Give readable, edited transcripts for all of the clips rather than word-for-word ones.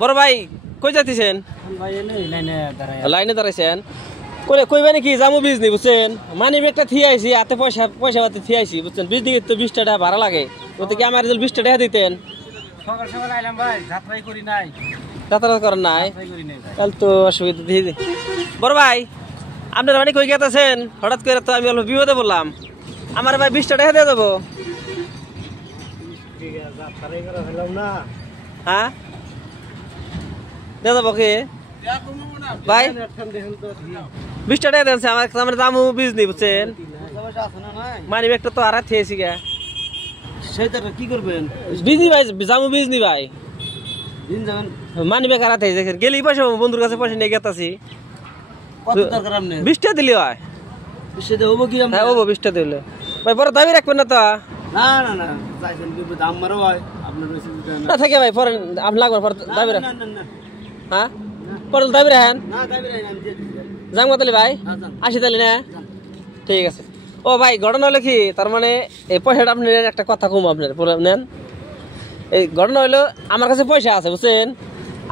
বড় ভাই কই যাচ্ছেন? লাইনে দাঁড়াইছেন কইবা নাকি যাবো বিজনি বুঝছেন? মানি ব্যাগটা থিয়ে আইছি হাতে পয়সা পাতে থিয়ে আইছি বুঝছেন? বিজনি তো 20 টাকা ভাড়া লাগে, ওতে কি আমার 20 টাকা দিতেন? সকাল সকাল আইলাম ভাই, যাত্রাই করি নাই। যাত্রা করেন নাই? তাহলে তো অসুবিধা দিয়ে বড় ভাই আপনার মানে কই গেতেছেন? হঠাৎ করে তো আমি অল্প বিপদে বললাম, আমার ভাই 20 টাকা দিয়ে দেবো। হ্যাঁ দিয়ে দেবো কি ভাই? 20 টাকা দেন আমার দামও বিজনি বুঝছেন? মানি ব্যাগটা তো আর থেয়েছি গা। কি করবেন? বিজনি ভাই, জামু বিজনি ভাই, মানি ব্যাগ আর থেয়েছে গেলেই পয়সা বন্ধুর কাছে পয়সা নিয়ে গেতাছি। 20 টাকা দিলে হয়? 20 টাকা হবো কি? হ্যাঁ হবো 20 টাকা দিলে ভাই। বড় দাবি রাখবেন না তো? না না না, চাইছেন কি দাম মারো হয় আপনার না থাকে ভাই, পরে আপনি লাগবে পরে দাবি রাখ। হ্যাঁ পরে দাবি রাখেন। যাঙ্গা তালি ভাই, আসি তালি না? ঠিক আছে। ও ভাই ঘটনা হলো কি, তার মানে এই পয়সাটা আপনি একটা কথা কম আপনার নেন। এই ঘটনা হলো আমার কাছে পয়সা আছে বুঝছেন?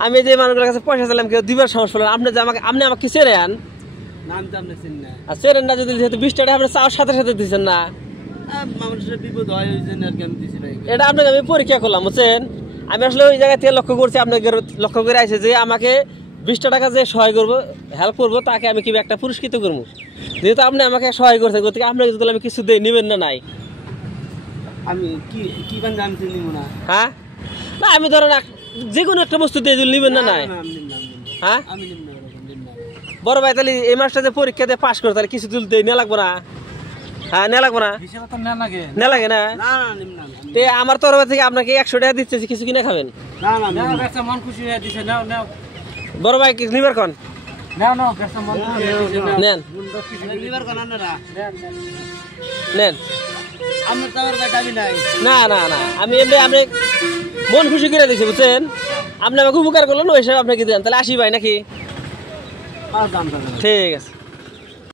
আমি যে মানুষগুলোর কাছে পয়সা চাইলাম কেউ দিবার সমস্যা হলো, আপনি যে আপনি আমাকে চেনেন আর চেনেন না, যদি যেহেতু 20 টাকা আপনি চাওয়ার সাথে সাথে দিচ্ছেন না, এটা আপনাকে আমি পরীক্ষা করলাম বুঝছেন? আমি আসলে ওই জায়গা থেকে লক্ষ্য করছি, আপনাকে লক্ষ্য করে আসে যে আমাকে 20 টাকা যে সহায় করবো, হেল্প করবো, তাকে আমি কি একটা পুরস্কৃত করবো। যেহেতু আপনি আমাকে সহায় করছেন, গতিকে আপনাকে যদি আমি কিছু দিই নিবেন না? নাই আমি কি জানতে নিব না। হ্যাঁ না, আমি ধরেন যে কোনো একটা বস্তু দিয়ে নিবেন না? নাই হ্যাঁ বড় ভাই, তাহলে এই মাসটা যে পরীক্ষা দিয়ে পাস করে তাহলে কিছু তুলতে নেওয়া লাগবো না? হ্যাঁ নেওয়া লাগবো না? নেওয়া লাগে না? আমার তরফ থেকে আপনাকে 100 টাকা দিচ্ছে, কিছু কিনে খাবেন? বড় ভাই নিবার কন নেন নেন। না না না, আমি এমনি আপনি মন খুশি করে দিচ্ছি বুঝছেন? আপনি আমাকে উপকার করলেন, ওই হিসাবে আপনাকে দেন। তাহলে আসি ভাই নাকি? ঠিক আছে।